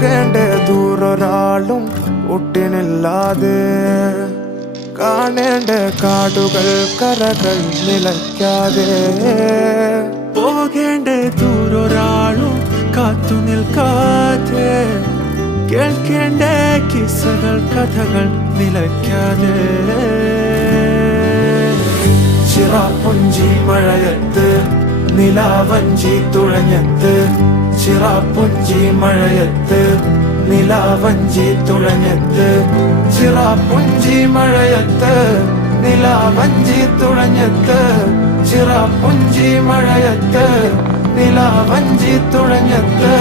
പോകേണ്ട ദൂരൊരാളും ഒട്ടിനില്ലാതെ കാണേണ്ട കാടുകൾ കരകൾ നിലയ്ക്കാതെ പോകേണ്ട ദൂരൊരാളും കാത്തു നിൽക്കാതെ കേൾക്കേണ്ട കിസ്സകൾ കഥകൾ നിലയ്ക്കാതെ ചിറാപ്പുഞ്ചി മഴയത്ത് നിലാവഞ്ചി തുഴഞ്ഞത്ത് ചിറാപ്പുഞ്ചി മഴയത്ത് നിലാവഞ്ചി തുഴഞ്ഞത്ത് ചിറാപ്പുഞ്ചി മഴയത്ത് നിലാവഞ്ചി തുഴഞ്ഞത്ത് ചിറാപ്പുഞ്ചി മഴയത്ത് നിലാവഞ്ചി തുഴഞ്ഞത്ത്